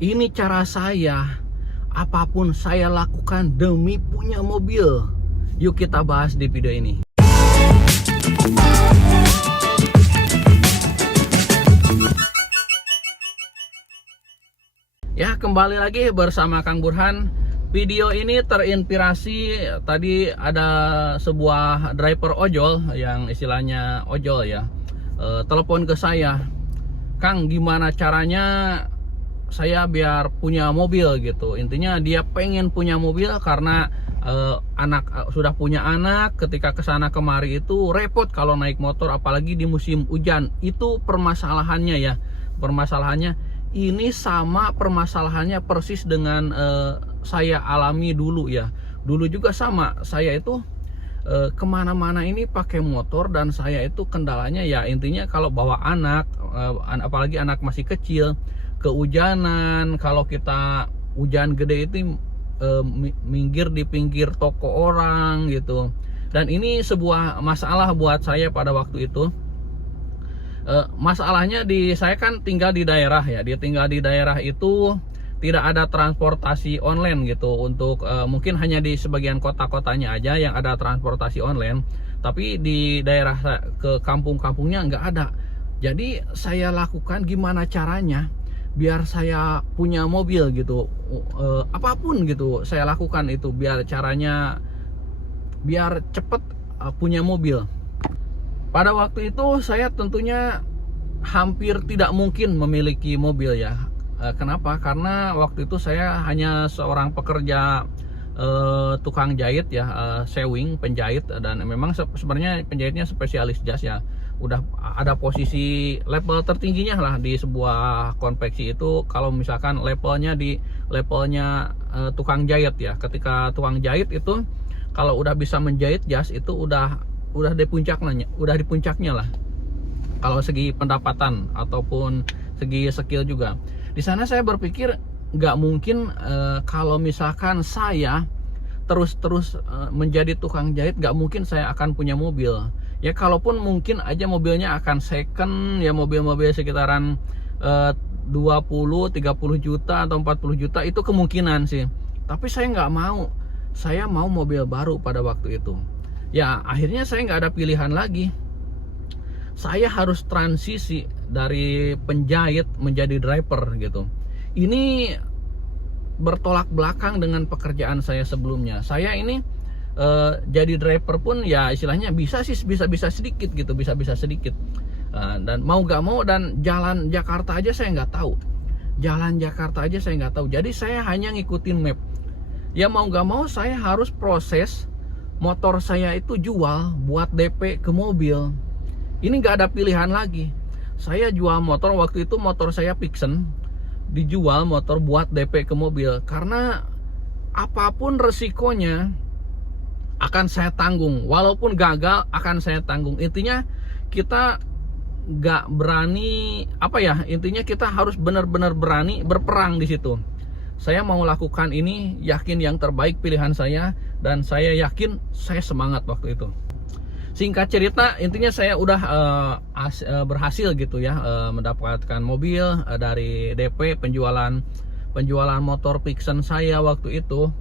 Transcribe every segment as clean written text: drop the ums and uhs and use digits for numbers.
Ini cara saya, apapun saya lakukan demi punya mobil. Yuk kita bahas di video ini. Ya, kembali lagi bersama Kang Burhan. Video ini terinspirasi tadi ada sebuah driver ojol yang istilahnya ojol ya. Telepon ke saya, Kang, gimana caranya saya biar punya mobil gitu. Intinya dia pengen punya mobil karena sudah punya anak. Ketika kesana kemari itu repot kalau naik motor, apalagi di musim hujan. Itu permasalahannya ya. Permasalahannya ini sama permasalahannya persis dengan saya alami dulu ya. Dulu juga sama, saya itu kemana-mana ini pakai motor, dan saya itu kendalanya ya intinya kalau bawa anak, apalagi anak masih kecil, kehujanan, kalau kita hujan gede itu minggir di pinggir toko orang gitu. Dan ini sebuah masalah buat saya pada waktu itu. Masalahnya saya kan tinggal di daerah ya. Dia tinggal di daerah itu tidak ada transportasi online gitu. Untuk mungkin hanya di sebagian kota-kotanya aja yang ada transportasi online, tapi di daerah ke kampung-kampungnya nggak ada. Jadi saya lakukan gimana caranya biar saya punya mobil gitu. Apapun gitu saya lakukan itu biar caranya biar cepet punya mobil. Pada waktu itu saya tentunya hampir tidak mungkin memiliki mobil ya. Kenapa? Karena waktu itu saya hanya seorang pekerja tukang jahit ya, sewing, penjahit, dan memang sebenarnya penjahitnya spesialis jas ya. Udah ada posisi level tertingginya lah di sebuah konveksi itu. Kalau misalkan levelnya tukang jahit ya. Ketika tukang jahit itu kalau udah bisa menjahit jas itu udah di puncaknya lah kalau segi pendapatan ataupun segi skill juga. Di sana saya berpikir nggak mungkin kalau misalkan saya terus menjadi tukang jahit, nggak mungkin saya akan punya mobil ya. Kalaupun mungkin aja mobilnya akan second ya, mobil-mobil sekitaran 20-30 juta atau 40 juta itu kemungkinan sih. Tapi saya nggak mau, saya mau mobil baru pada waktu itu. Ya akhirnya saya nggak ada pilihan lagi. Saya harus transisi dari penjahit menjadi driver gitu. Ini bertolak belakang dengan pekerjaan saya sebelumnya. Saya ini jadi driver pun ya istilahnya bisa sedikit gitu, bisa sedikit. Dan mau nggak mau, dan jalan Jakarta aja saya nggak tahu. Jadi saya hanya ngikutin map. Ya mau nggak mau saya harus proses motor saya itu jual buat DP ke mobil. Ini nggak ada pilihan lagi. Saya jual motor waktu itu, motor saya Pixen, dijual motor buat DP ke mobil. Karena apapun resikonya akan saya tanggung. Walaupun gagal akan saya tanggung. Intinya kita nggak berani intinya kita harus benar-benar berani berperang di situ. Saya mau lakukan ini, yakin yang terbaik pilihan saya, dan saya yakin saya semangat waktu itu. Singkat cerita, intinya saya udah berhasil gitu ya, mendapatkan mobil dari DP penjualan motor Pixen saya waktu itu,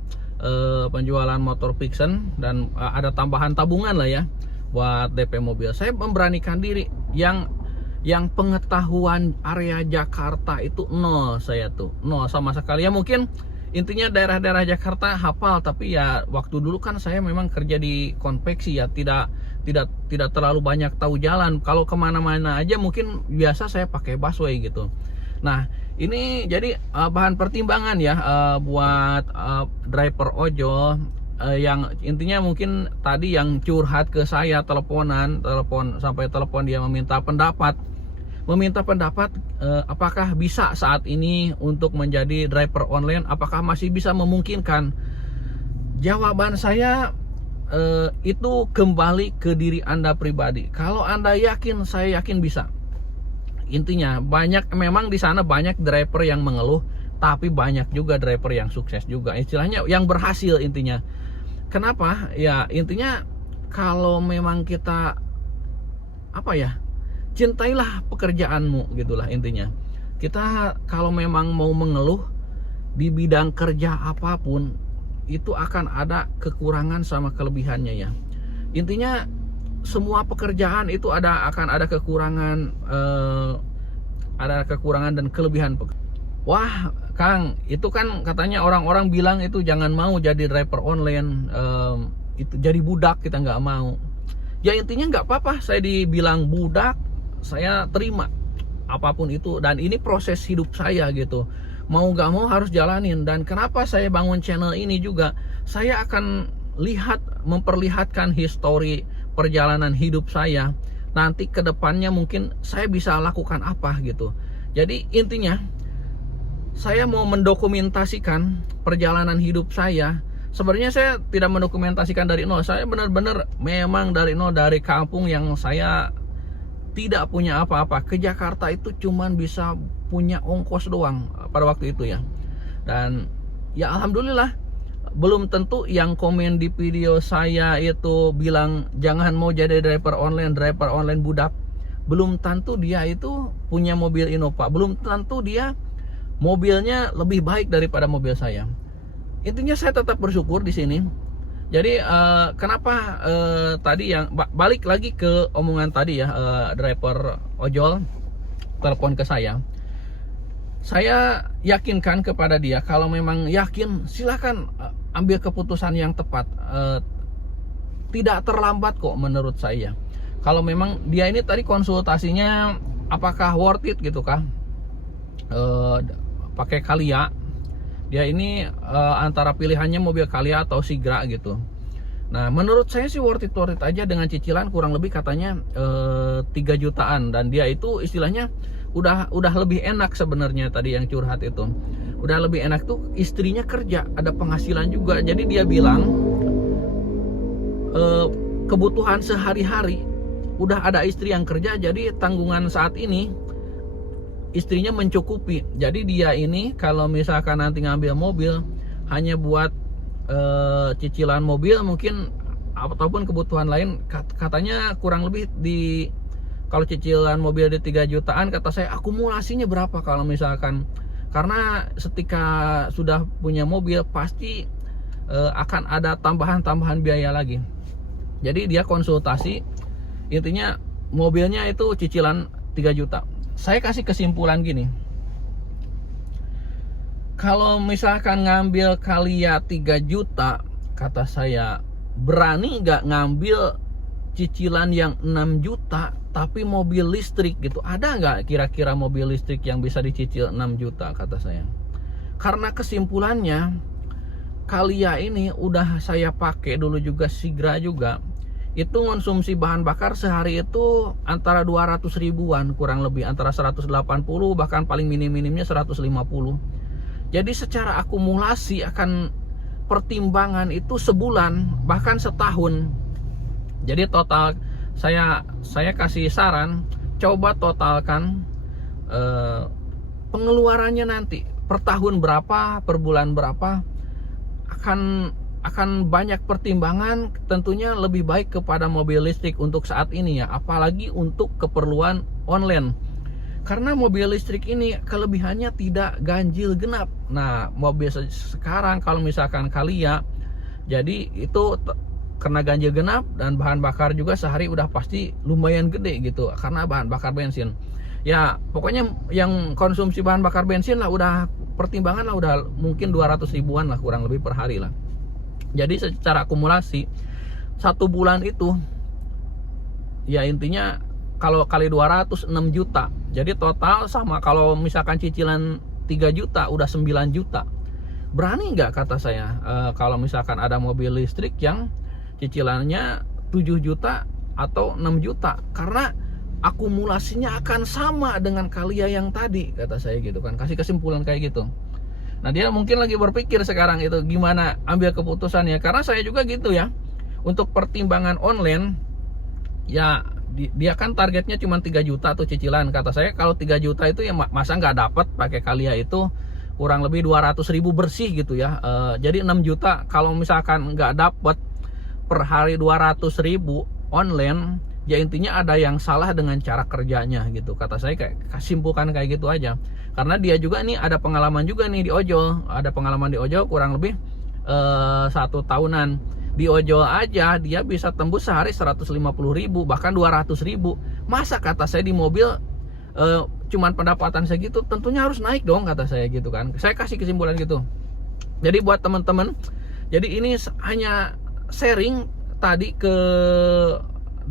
penjualan motor Pixen, dan ada tambahan tabungan lah ya buat DP mobil. Saya memberanikan diri, yang pengetahuan area Jakarta itu nol, saya tuh nol sama sekali ya. Mungkin intinya daerah-daerah Jakarta hafal, tapi ya waktu dulu kan saya memang kerja di konveksi ya, tidak terlalu banyak tahu jalan. Kalau kemana-mana aja mungkin biasa saya pakai busway gitu. Nah ini jadi bahan pertimbangan ya buat driver ojol yang intinya mungkin tadi yang curhat ke saya, telepon dia meminta pendapat apakah bisa saat ini untuk menjadi driver online, apakah masih bisa memungkinkan. Jawaban saya itu kembali ke diri Anda pribadi. Kalau Anda yakin, saya yakin bisa. Intinya memang di sana banyak driver yang mengeluh, tapi banyak juga driver yang sukses juga, istilahnya yang berhasil intinya. Kenapa? Ya intinya kalau memang kita cintailah pekerjaanmu gitulah intinya. Kita kalau memang mau mengeluh di bidang kerja apapun, itu akan ada kekurangan sama kelebihannya ya. Intinya semua pekerjaan itu akan ada kekurangan dan kelebihan. Wah Kang, itu kan katanya orang-orang bilang itu jangan mau jadi driver online, itu jadi budak, kita nggak mau. Ya intinya nggak apa-apa saya dibilang budak, saya terima apapun itu, dan ini proses hidup saya gitu, mau nggak mau harus jalanin. Dan kenapa saya bangun channel ini juga, saya akan memperlihatkan histori perjalanan hidup saya, nanti kedepannya mungkin saya bisa lakukan apa gitu. Jadi intinya saya mau mendokumentasikan perjalanan hidup saya. Sebenarnya saya tidak mendokumentasikan dari nol, saya benar-benar memang dari nol, dari kampung yang saya tidak punya apa-apa, ke Jakarta itu cuman bisa punya ongkos doang pada waktu itu ya. Dan ya alhamdulillah, belum tentu yang komen di video saya itu bilang jangan mau jadi driver online budak, belum tentu dia itu punya mobil Innova, belum tentu dia mobilnya lebih baik daripada mobil saya. Intinya saya tetap bersyukur di sini. Jadi kenapa tadi yang balik lagi ke omongan tadi ya, driver ojol telepon ke saya yakinkan kepada dia, kalau memang yakin silahkan ambil keputusan yang tepat, tidak terlambat kok menurut saya. Kalau memang dia ini tadi konsultasinya apakah worth it gitu kah, pakai Calya. Dia ini antara pilihannya mobil Calya atau Sigra gitu. Nah menurut saya sih worth it aja, dengan cicilan kurang lebih katanya 3 jutaan. Dan dia itu istilahnya udah lebih enak sebenarnya, tadi yang curhat itu udah lebih enak tuh, istrinya kerja, ada penghasilan juga. Jadi dia bilang kebutuhan sehari-hari udah ada istri yang kerja, jadi tanggungan saat ini istrinya mencukupi. Jadi dia ini kalau misalkan nanti ngambil mobil hanya buat cicilan mobil mungkin, ataupun kebutuhan lain, katanya kurang lebih kalau cicilan mobil di 3 jutaan, kata saya akumulasinya berapa kalau misalkan, karena ketika sudah punya mobil pasti akan ada tambahan biaya lagi. Jadi dia konsultasi, intinya mobilnya itu cicilan 3 juta. Saya kasih kesimpulan gini, kalau misalkan ngambil Calya 3 juta, kata saya, berani nggak ngambil cicilan yang 6 juta tapi mobil listrik gitu? Ada nggak kira-kira mobil listrik yang bisa dicicil 6 juta, kata saya. Karena kesimpulannya Calya ini udah saya pakai dulu juga, Sigra juga, itu konsumsi bahan bakar sehari itu antara 200 ribuan, kurang lebih antara 180, bahkan paling minim-minimnya 150. Jadi secara akumulasi akan pertimbangan itu sebulan bahkan setahun. Jadi total saya kasih saran, coba totalkan pengeluarannya nanti per tahun berapa, per bulan berapa, akan banyak pertimbangan. Tentunya lebih baik kepada mobil listrik untuk saat ini ya, apalagi untuk keperluan online. Karena mobil listrik ini kelebihannya tidak ganjil genap. Nah mobil sekarang kalau misalkan Calya, jadi itu kena ganjil genap, dan bahan bakar juga sehari udah pasti lumayan gede gitu, karena bahan bakar bensin. Ya pokoknya yang konsumsi bahan bakar bensin lah udah pertimbangan lah, udah mungkin 200 ribuan lah kurang lebih per hari lah. Jadi secara akumulasi 1 bulan itu ya intinya kalau kali 200 6 juta. Jadi total sama kalau misalkan cicilan 3 juta udah 9 juta. Berani nggak, kata saya, kalau misalkan ada mobil listrik yang cicilannya 7 juta atau 6 juta, karena akumulasinya akan sama dengan Calya yang tadi, kata saya gitu kan. Kasih kesimpulan kayak gitu. Nah dia mungkin lagi berpikir sekarang itu gimana ambil keputusannya, karena saya juga gitu ya. Untuk pertimbangan online ya, dia kan targetnya cuma 3 juta tuh cicilan. Kata saya kalau 3 juta itu ya masa nggak dapat pakai Calya itu kurang lebih 200 ribu bersih gitu ya. Jadi 6 juta kalau misalkan nggak dapat per hari 200 ribu online, ya intinya ada yang salah dengan cara kerjanya gitu. Kata saya kayak simpulkan kayak gitu aja. karena dia juga nih ada pengalaman juga nih di ojol, ada pengalaman di ojol kurang lebih 1 tahunan. Di ojol aja dia bisa tembus sehari 150.000 bahkan 200.000. Masa kata saya di mobil cuman pendapatan segitu, tentunya harus naik dong kata saya gitu kan. Saya kasih kesimpulan gitu. Jadi buat teman-teman, jadi ini hanya sharing tadi ke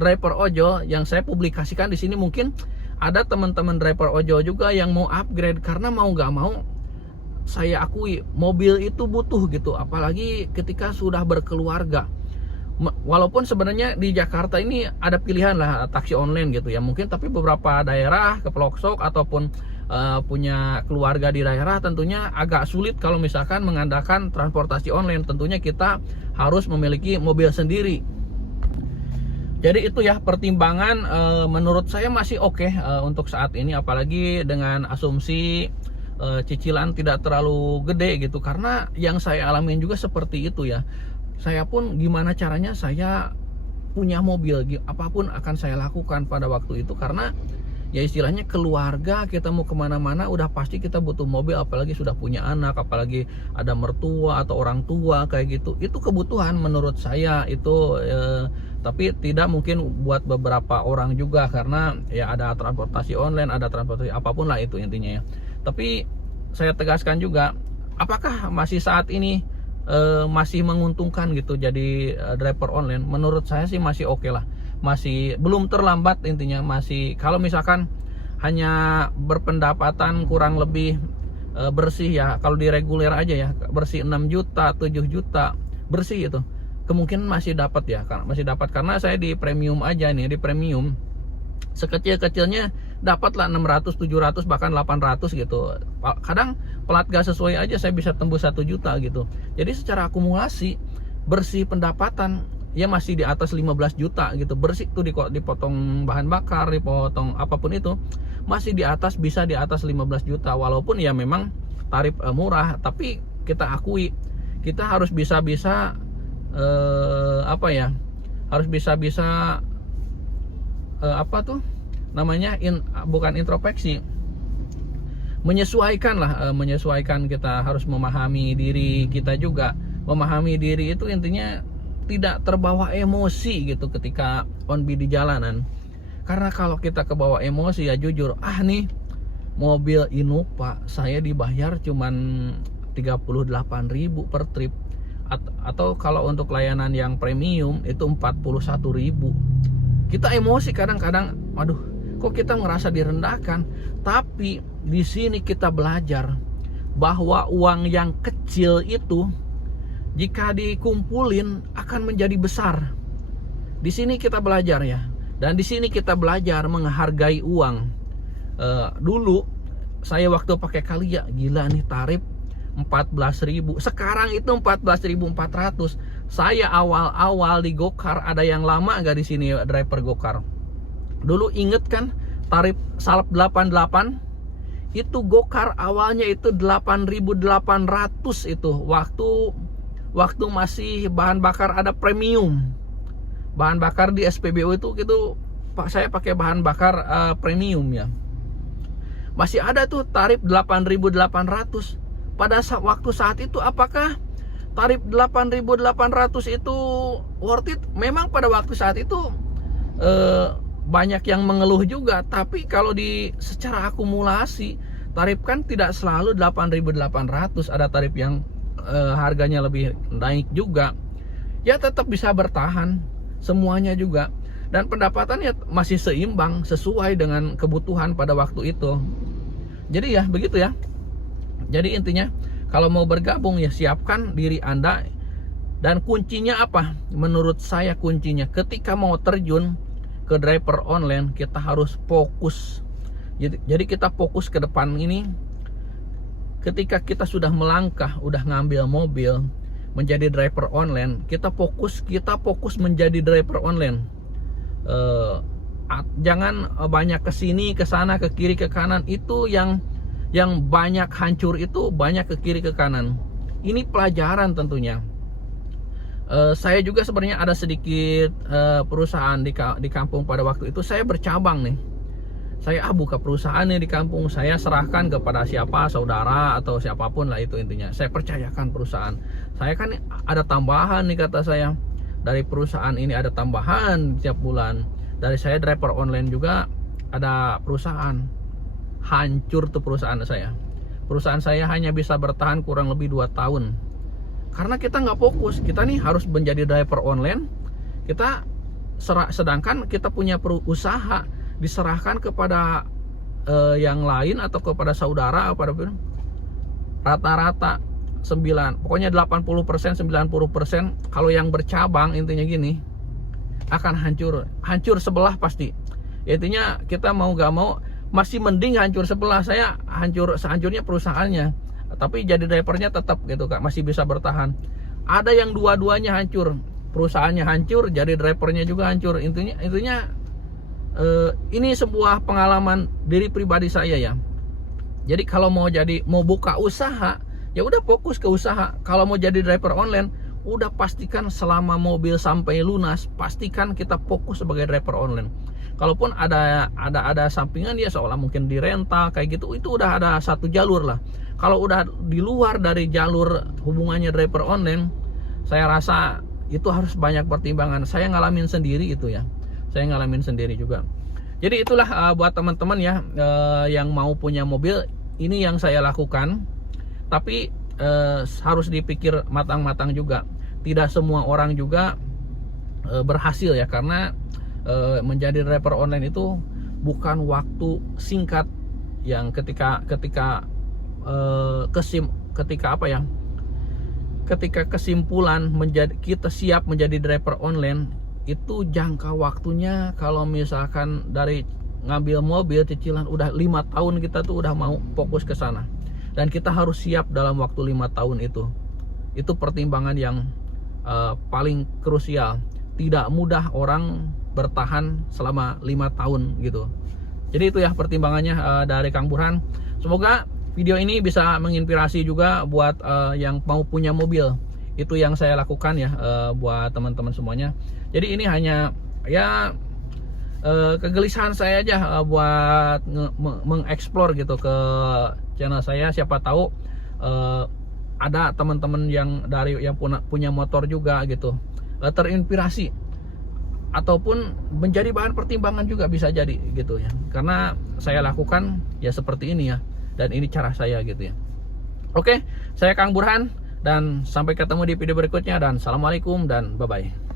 driver ojol yang saya publikasikan di sini. Mungkin ada teman-teman driver ojol juga yang mau upgrade, karena mau gak mau saya akui mobil itu butuh gitu, apalagi ketika sudah berkeluarga. Walaupun sebenarnya di Jakarta ini ada pilihan lah taksi online gitu ya mungkin, tapi beberapa daerah ke pelosok ataupun punya keluarga di daerah tentunya agak sulit kalau misalkan mengandalkan transportasi online. Tentunya kita harus memiliki mobil sendiri. Jadi itu ya pertimbangan, menurut saya masih oke untuk saat ini, apalagi dengan asumsi cicilan tidak terlalu gede gitu. Karena yang saya alamin juga seperti itu ya. Saya pun gimana caranya saya punya mobil, apapun akan saya lakukan pada waktu itu, karena ya istilahnya keluarga, kita mau kemana-mana udah pasti kita butuh mobil, apalagi sudah punya anak, apalagi ada mertua atau orang tua kayak gitu. Itu kebutuhan menurut saya itu, tapi tidak mungkin buat beberapa orang juga, karena ya ada transportasi online, ada transportasi apapun lah itu intinya ya. Tapi saya tegaskan juga, apakah masih saat ini masih menguntungkan gitu jadi driver online? Menurut saya sih masih oke lah, masih belum terlambat intinya. Masih kalau misalkan hanya berpendapatan kurang lebih bersih ya, kalau di reguler aja ya bersih 6 juta 7 juta bersih itu, kemungkinan masih dapat ya, masih dapat. Karena saya di premium aja nih, di premium sekecil-kecilnya dapatlah 600, 700 bahkan 800 gitu. Kadang plat gak sesuai aja saya bisa tembus 1 juta gitu. Jadi secara akumulasi bersih pendapatan ya masih di atas 15 juta gitu. Bersih tuh dipotong bahan bakar, dipotong apapun itu masih di atas, bisa di atas 15 juta. Walaupun ya memang tarif murah, tapi kita akui kita harus bisa-bisa apa ya? Harus bisa-bisa apa tuh namanya, bukan introspeksi, menyesuaikan lah, menyesuaikan. Kita harus memahami diri kita juga. Memahami diri itu intinya tidak terbawa emosi gitu ketika on-beat di jalanan. Karena kalau kita kebawa emosi ya jujur, nih mobil Innova saya dibayar cuman 38.000 per trip, atau kalau untuk layanan yang premium itu 41.000. Kita emosi kadang-kadang, waduh, kok kita ngerasa direndahkan. Tapi di sini kita belajar bahwa uang yang kecil itu jika dikumpulin akan menjadi besar. Di sini kita belajar ya, dan di sini kita belajar menghargai uang. Dulu saya waktu pakai Kalia, gila nih tarif 14.000. Sekarang itu 14.400. Saya awal-awal di Gokar, ada yang lama gak di sini driver Gokar? Dulu inget kan tarif salep 88? Itu Gokar awalnya itu 8.800 itu waktu masih bahan bakar ada premium. Bahan bakar di SPBU itu saya pakai bahan bakar premium ya. Masih ada tuh tarif 8.800. Pada waktu saat itu apakah tarif 8.800 itu worth it? Memang pada waktu saat itu banyak yang mengeluh juga. Tapi kalau secara akumulasi tarif kan tidak selalu 8.800. Ada tarif yang harganya lebih naik juga. Ya tetap bisa bertahan semuanya juga. Dan pendapatannya masih seimbang sesuai dengan kebutuhan pada waktu itu. Jadi ya begitu ya. Jadi intinya kalau mau bergabung ya siapkan diri Anda. Dan kuncinya apa? Menurut saya kuncinya ketika mau terjun ke driver online, kita harus fokus. Jadi kita fokus ke depan ini. Ketika kita sudah melangkah, udah ngambil mobil menjadi driver online, kita fokus menjadi driver online. Jangan banyak ke sini, ke sana, ke kiri, ke kanan. Itu yang banyak hancur, itu banyak ke kiri ke kanan. Ini pelajaran tentunya. Saya juga sebenarnya ada sedikit perusahaan di kampung pada waktu itu. Saya bercabang nih. saya buka perusahaan nih di kampung, saya serahkan kepada siapa, saudara atau siapapun lah, itu intinya. Saya percayakan perusahaan. Saya kan ada tambahan nih, kata saya. Dari perusahaan ini ada tambahan tiap bulan. Dari saya driver online juga ada perusahaan. Hancur tuh perusahaan saya. Perusahaan saya hanya bisa bertahan kurang lebih 2 tahun. Karena kita nggak fokus. Kita nih harus menjadi driver online. Kita sedangkan kita punya usaha diserahkan kepada yang lain atau kepada saudara, rata-rata 9, pokoknya 80%, 90% kalau yang bercabang, intinya gini, akan hancur sebelah pasti. Intinya kita mau gak mau masih mending hancur sebelah. Saya sehancurnya perusahaannya, tapi jadi drivernya tetap gitu Kak, masih bisa bertahan. Ada yang dua-duanya hancur, perusahaannya hancur, jadi drivernya juga hancur. Intinya ini sebuah pengalaman diri pribadi saya ya. Jadi kalau mau buka usaha, ya udah fokus ke usaha. Kalau mau jadi driver online, udah pastikan selama mobil sampai lunas, pastikan kita fokus sebagai driver online. Kalaupun ada sampingan dia seolah mungkin di rental kayak gitu, itu udah ada satu jalur lah. Kalau udah di luar dari jalur hubungannya driver online, saya rasa itu harus banyak pertimbangan. Saya ngalamin sendiri itu ya. Saya ngalamin sendiri juga. Jadi itulah buat teman-teman ya, yang mau punya mobil, ini yang saya lakukan. Tapi harus dipikir matang-matang juga. Tidak semua orang juga berhasil ya, karena menjadi driver online itu bukan waktu singkat. Yang ketika kesimpulan kita siap menjadi driver online, itu jangka waktunya kalau misalkan dari ngambil mobil cicilan udah 5 tahun, kita tuh udah mau fokus ke sana. Dan kita harus siap dalam waktu 5 tahun itu. Itu pertimbangan yang paling krusial. Tidak mudah orang bertahan selama 5 tahun gitu. Jadi itu ya pertimbangannya dari Kang Burhan. Semoga video ini bisa menginspirasi juga buat yang mau punya mobil. Itu yang saya lakukan ya, buat teman-teman semuanya. Jadi ini hanya ya kegelisahan saya aja buat mengeksplor gitu ke channel saya. Siapa tahu ada teman-teman yang punya motor juga gitu, terinspirasi ataupun menjadi bahan pertimbangan juga bisa jadi gitu ya. Karena saya lakukan ya seperti ini ya, dan ini cara saya gitu ya. Oke, saya Kang Burhan, dan sampai ketemu di video berikutnya, dan assalamualaikum dan bye-bye.